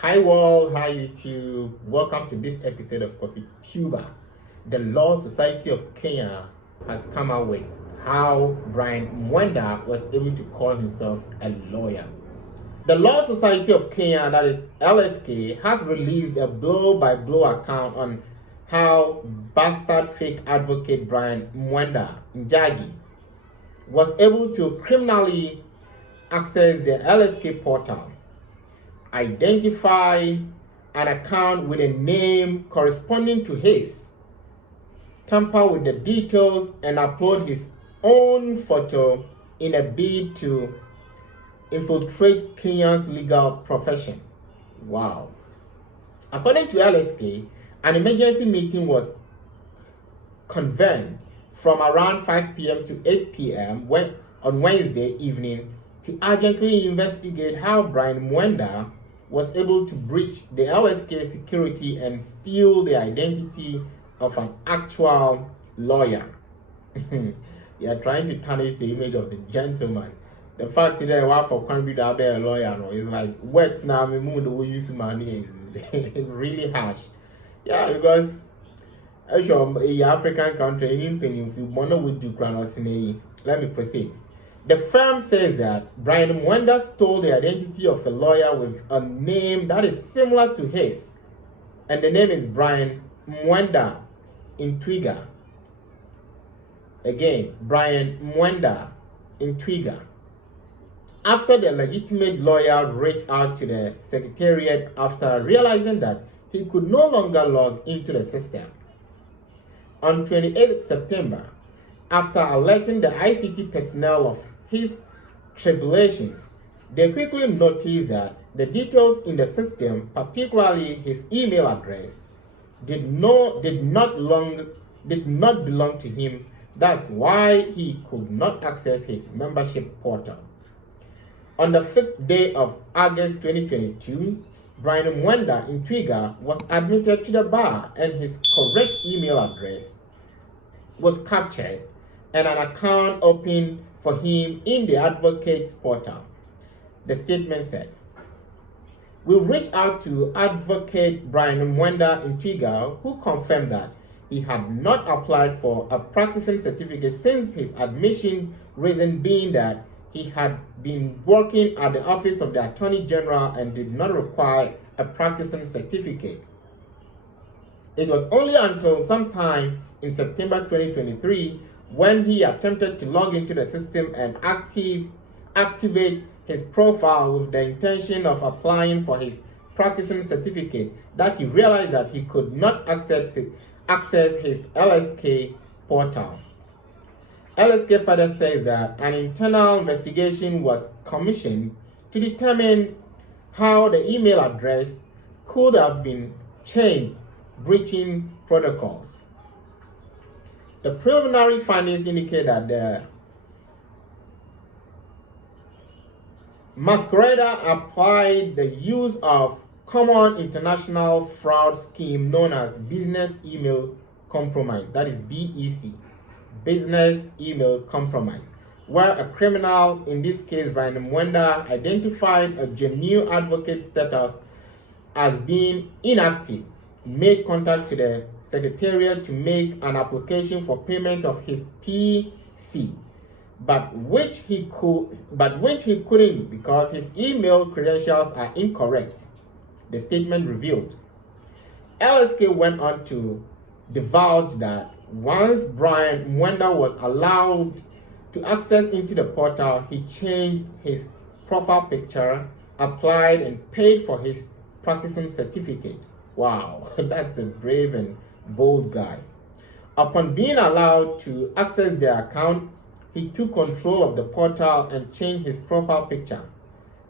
Hi world, hi YouTube. Welcome to this episode of Coffee Tuber. The Law Society of Kenya has come out with how Brian Mwenda was able to call himself a lawyer. The Law Society of Kenya, that is LSK, has released a blow-by-blow account on how bastard fake advocate Brian Mwenda Njagi was able to criminally access the LSK portal, identify an account with a name corresponding to his, tamper with the details, and upload his own photo in a bid to infiltrate Kenya's legal profession. Wow. According to LSK, an emergency meeting was convened from around 5 p.m. to 8 p.m. on Wednesday evening to urgently investigate how Brian Mwenda was able to breach the LSK security and steal the identity of an actual lawyer. You are trying to tarnish the image of the gentleman. The fact that I for convict a lawyer no, is like words now me mood we use money is really harsh. Yeah, because as a African country, any penny if you mono with do let me proceed. The firm says that Brian Mwenda stole the identity of a lawyer with a name that is similar to his, and the name is Brian Mwenda Intwiga. Again, Brian Mwenda Intwiga. After the legitimate lawyer reached out to the secretariat after realizing that he could no longer log into the system. On 28 September, after alerting the ICT personnel of his tribulations, they quickly noticed that the details in the system, particularly his email address, did not belong to him. That's why he could not access his membership portal. On the 5th day of August 2022, Brian Mwenda Intwiga was admitted to the bar and his correct email address was captured and an account opened for him in the advocate's portal. The statement said, "We reached out to advocate Brian Mwenda Intwiga, who confirmed that he had not applied for a practicing certificate since his admission, reason being that he had been working at the office of the Attorney General and did not require a practicing certificate. It was only until sometime in September 2023 when he attempted to log into the system and activate his profile with the intention of applying for his practicing certificate that he realized that he could not access his LSK portal." LSK further says that an internal investigation was commissioned to determine how the email address could have been changed, breaching protocols. The preliminary findings indicate that the masquerader applied the use of common international fraud scheme known as business email compromise, that is BEC, business email compromise, where a criminal, in this case Brian Mwenda, identified a genuine advocate status as being inactive, made contact to the secretariat to make an application for payment of his PC, but which he couldn't because his email credentials are incorrect, the statement revealed. LSK went on to divulge that once Brian Mwenda was allowed to access into the portal, he changed his profile picture, applied and paid for his practicing certificate. Wow, that's a brave and bold guy. Upon being allowed to access the account, he took control of the portal and changed his profile picture,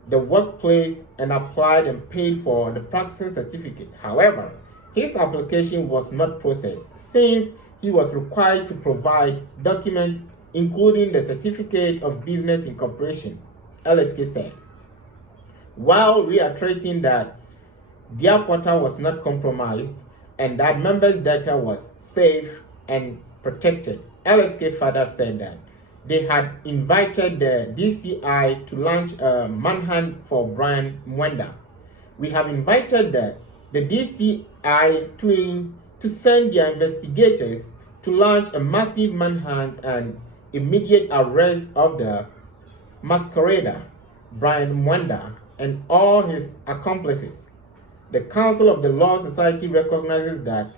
the workplace, and applied and paid for the practicing certificate. However, his application was not processed since he was required to provide documents including the certificate of business incorporation, LSK said, while reiterating that their portal was not compromised and that members' data was safe and protected. LSK further said that they had invited the DCI to launch a manhunt for Brian Mwenda, We have invited the DCI to send their investigators to launch a massive manhunt and immediate arrest of the masquerader, Brian Mwenda, and all his accomplices. The Council of the Law Society recognizes that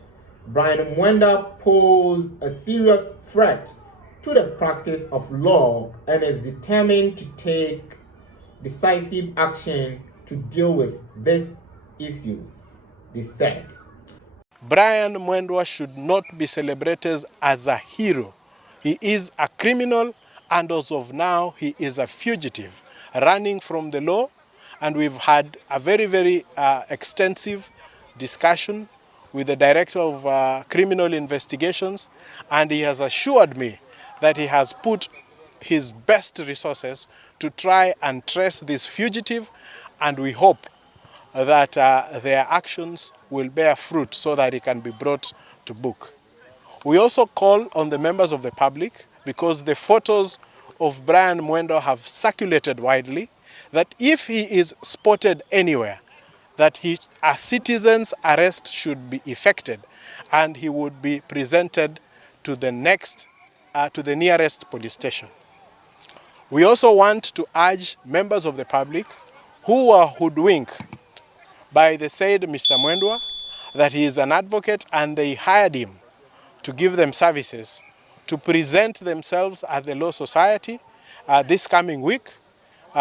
Brian Mwenda posed a serious threat to the practice of law and is determined to take decisive action to deal with this issue, they said. Brian Mwenda should not be celebrated as a hero. He is a criminal, and as of now, he is a fugitive running from the law. And we've had a very, very extensive discussion with the Director of Criminal Investigations, and he has assured me that he has put his best resources to try and trace this fugitive, and we hope that their actions will bear fruit so that he can be brought to book. We also call on the members of the public, because the photos of Brian Mwenda have circulated widely, that if he is spotted anywhere, that a citizen's arrest should be effected and he would be presented to the nearest police station. We also want to urge members of the public who were hoodwinked by the said Mr. Mwenda that he is an advocate and they hired him to give them services to present themselves at the Law Society this coming week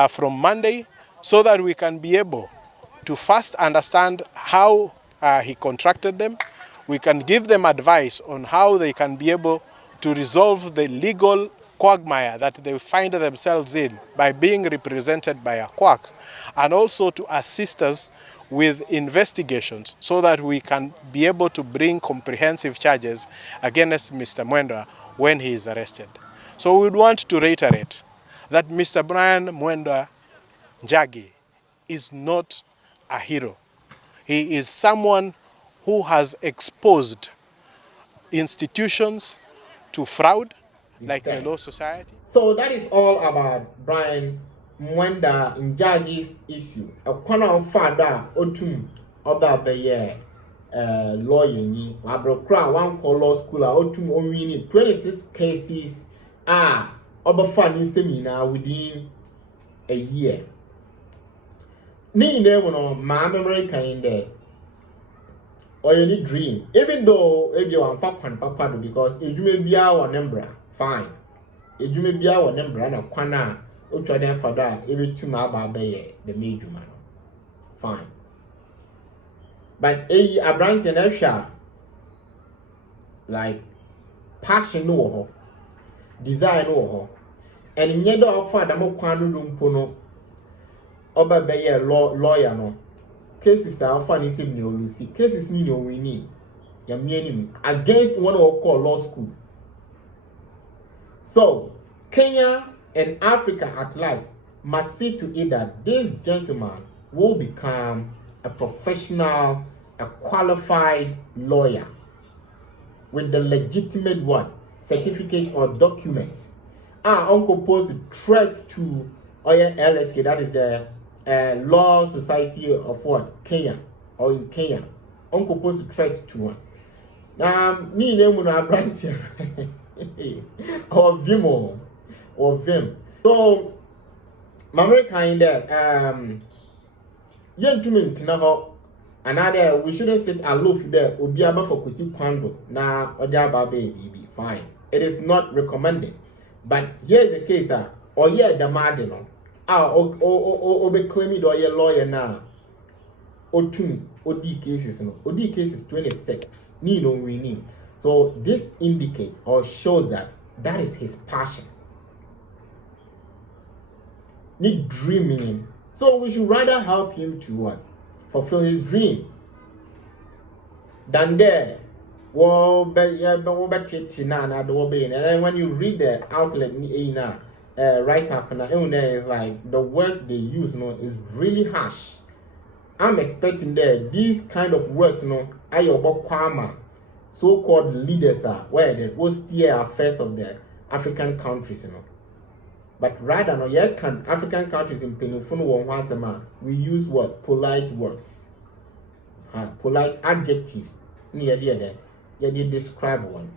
from Monday, so that we can be able to first understand how he contracted them. We can give them advice on how they can be able to resolve the legal quagmire that they find themselves in by being represented by a quack, and also to assist us with investigations so that we can be able to bring comprehensive charges against Mr. Mwenda when he is arrested. So we would want to reiterate that Mr. Brian Mwenda Njagi is not a hero. He is someone who has exposed institutions to fraud, like the Law Society. So that is all about Brian Mwenda Njagi's issue. A corner of father otum oba beye lawyer ni abrokra one call law school otum omini 26 cases oba fan seminar within a year. Ni name no ma memory kind there. Or you need dream. Even though if you want papa because if you may be our number, fine. If you may be our number and a kwana utra den fada every 2 ma be the major man. Fine. But a branch and a like passion no desire no and yet offer the mo kwanu dum pono oba be lawyer no. Cases are often in same Lucy. Cases ni we need. Against one of call law school. So Kenya and Africa at large must see to it that this gentleman will become a professional, a qualified lawyer with the legitimate one, certificate or document. Uncle posed a threat to Oya LSK, that is the Law Society of what? Kenya, or in Kenya. Uncle posed a threat to one. Me name na branch or Vim. So Mamre kinda young to me another we shouldn't sit aloof there obiaba for kuti kwando na odiaba baby fine. It is not recommended. But here's the case or yeah the madino be claiming or your lawyer now. Otum OD cases no. OD cases 26. Ni no winning. So this indicates or shows that that is his passion. Need dreaming. So we should rather help him to what? Fulfill his dream. Than there. And then when you read the outlet write up and it's like the words they use is really harsh. I'm expecting that these kind of words are your kwama so-called leaders are where the host affairs of the African countries but rather no yet can African countries in Penifun we use what? Polite words. Polite adjectives. Near then. You did describe one.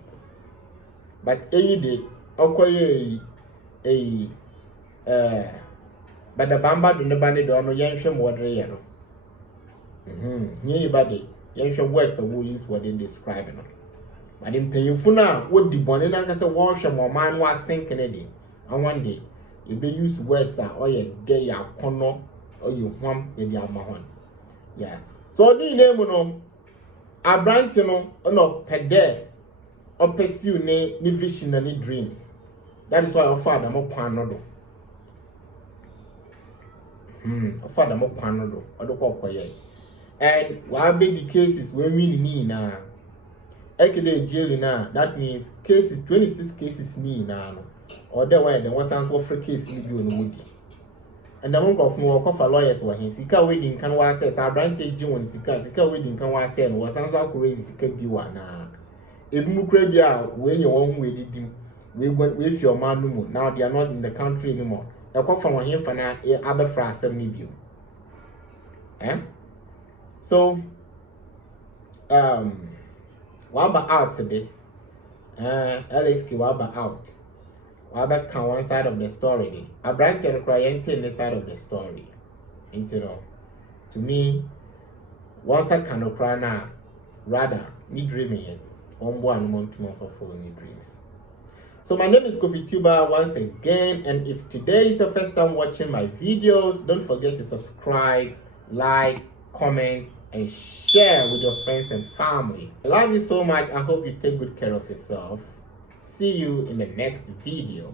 But a day, but the bamba do the bandit or no yansham water yellow. Anybody, yansham words and we use what they describe. But in Penifuna, would the bonnet as a washam or man was sinking a day. And one day, you be use words or you gay a corner or you want the Yamahan. Yeah. So, the name no, a branch no, per or pursue ne vision and dreams. That is why our father mo panodo. Our father mo panodo. And what be the cases when we need now? Ekede jail now. That means cases 26 cases me now. Or there were there was some for case in the woody. And the monk of more of lawyers were his Sika wedding can one says our branch June Sika wedding can one say was some crazy Sika be one now. If Mukrabia, when your own way did him, we went with your man. Now they are not in the country anymore. A call from him for now, a other phrase, 70 view. So, what about out today? LSK, what about out? What about can one side of the story? A branch and client in the side of the story. To me, once I can cry now, rather, me dreaming. On one month to fulfill new dreams. So my name is Kofi Tuba once again, and if today is your first time watching my videos, don't forget to subscribe, like, comment, and share with your friends and family. I love you so much. I hope you take good care of yourself. See you in the next video.